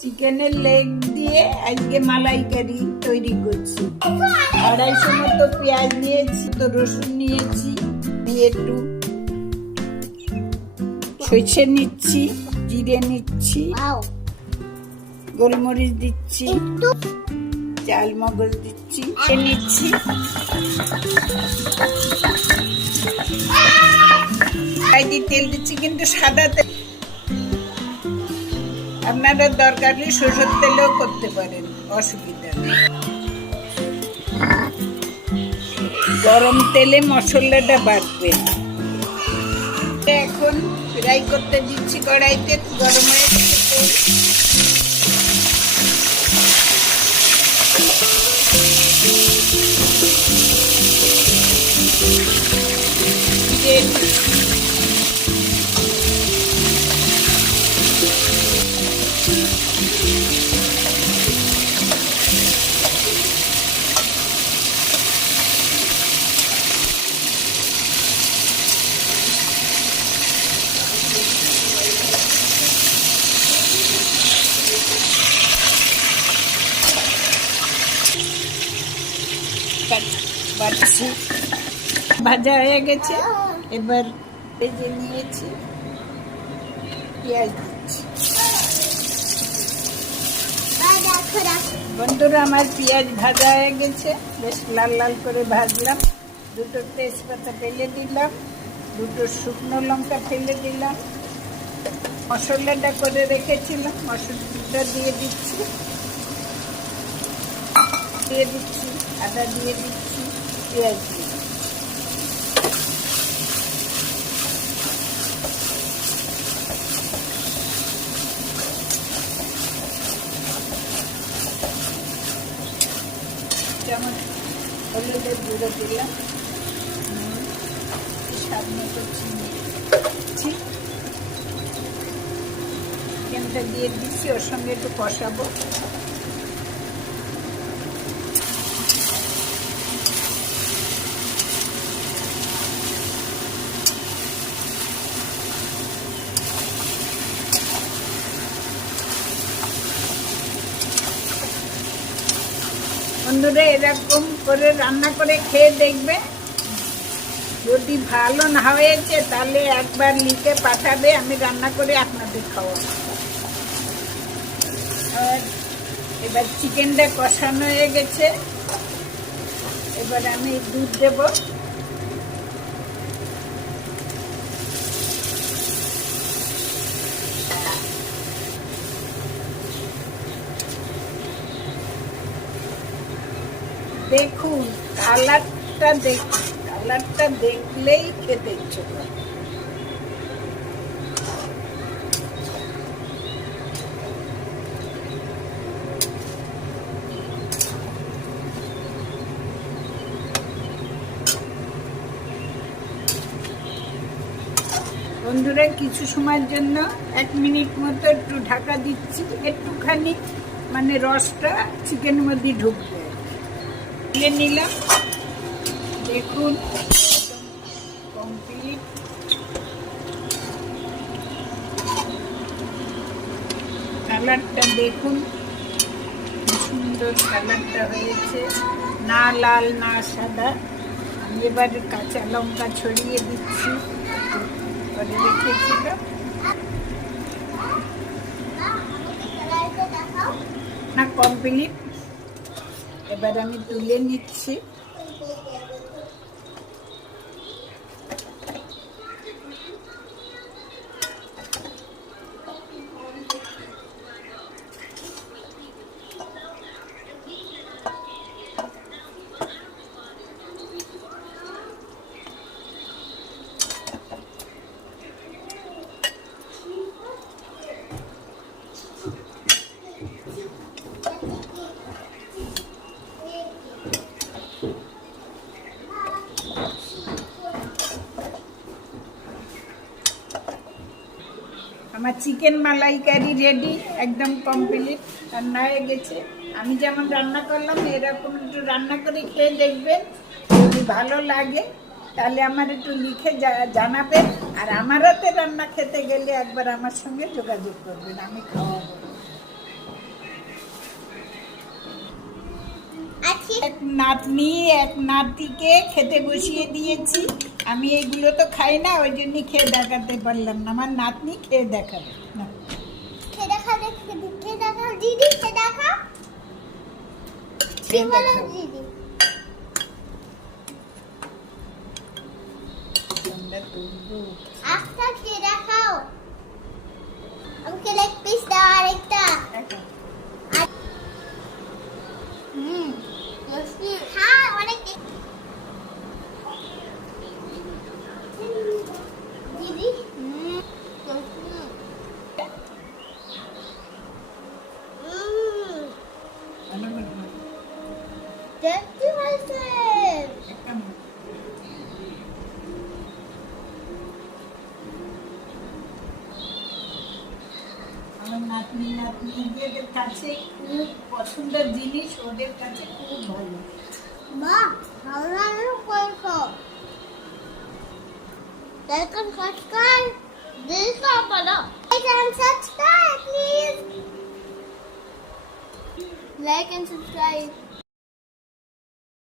চিকেনের লেগ দিয়ে আজকে মালাইকারি তৈরি করছি। 250 মতো পেঁয়াজ নিয়েছি, তো রসুন নিয়েছি, দিয়ে একটু সরষে নিচ্ছি, জিরে নিচ্ছি, গোলমরিচ দিচ্ছি, চাল মগজ দিচ্ছি, নিচ্ছি, তেল দিচ্ছি, কিন্তু সাদা তেল। আপনারা দরকার হলে সরষের তেলেও করতে পারেন, অসুবিধা নেই। গরম তেলে মশলাটা বাটবে। এখন ফ্রাই করতে দিচ্ছি কড়াইতে, গরম হয়ে গেছে তেল। বাড়ছি, ভাজা হয়ে গেছে। এবার ভেজে নিয়েছি, পেঁয়াজ দিচ্ছি। বন্ধুরা, আমার পেঁয়াজ ভাজা হয়ে গেছে, বেশ লাল লাল করে ভাজলাম। 2টো তেজপাতা ফেলে দিলাম, 2টো শুকনো লঙ্কা ফেলে দিলাম, মশলাটা করে রেখেছিলাম মশলাটা দিয়ে দিচ্ছি, আদা দিয়ে দিচ্ছি, পেঁয়াজ দিয়ে চামচ হলুদের গুঁড়ো দিলাম, স্বাদ মতো চিনি চিকেনটা দিয়ে দিচ্ছি, ওর সঙ্গে একটু কষাবো। বন্ধুরা, এরকম করে রান্না করে খেয়ে দেখবে। যদি ভালো না হয়েছে তাহলে একবার লিখে পাঠাবে, আমি রান্না করে আপনাদের খাওয়াবো। আর এবার চিকেনটা কষানো হয়ে গেছে, এবার আমি দুধ দেব। দেখুন কালারটা, কালারটা দেখলেই খেতে ইচ্ছে করে। বন্ধুরা, কিছু সময়ের জন্য 1 মিনিট মতো একটু ঢাকা দিচ্ছি, একটুখানি মানে রসটা চিকেনের মধ্যে ঢুকবে। তুলে নিলাম, দেখুন কমপ্লিট। কালারটা দেখুন, সুন্দর কালারটা হয়েছে, না লাল না সাদা। আমি এবার কাঁচা লঙ্কা ছড়িয়ে দিচ্ছি, করে রেখেছিলাম না, কমপ্লিট। এবার আমি তুলে নিচ্ছি। আমার চিকেন মালাইকারি রেডি, একদম কমপ্লিট রান্না হয়ে গেছে। আমি যেমন রান্না করলাম এরকম একটু রান্না করে খেয়ে দেখবেন। যদি ভালো লাগে তাহলে আমার একটু লিখে জানাবেন। আর আমার হাতে রান্না খেতে গেলে একবার আমার সঙ্গে যোগাযোগ করবেন, আমি খাওয়াবো। এক নাতনি এক নাতিকে খেতে বসিয়ে দিয়েছি। আমি এইগুলো তো খাই না, ওই জন্যই খেয়ে দেখাতে পারলাম না। আমার নাতনি খেয়ে দেখাবে না। খেয়ে দেখা দিদি, খেয়ে দেখা কি খেয়ে বলো দেখাও। দিদি? তোমরা তুলবো। একটা খেয়ে দেখাও। আমাকে লেগ পিস দাও আরেকটা। দেখাও। হ্যাঁ অনেক দিদি ভালো লাগলো। দেখতে হয়েছে। কেমন? আমার নাতনি নাতনিদের কাছে খুব পছন্দের জিনিস, ওদের কাছে খুব ভালো। বাহ, ভালো লাগলো করেছো। Like and subscribe. This is Papa. Like and subscribe, please. Like and subscribe.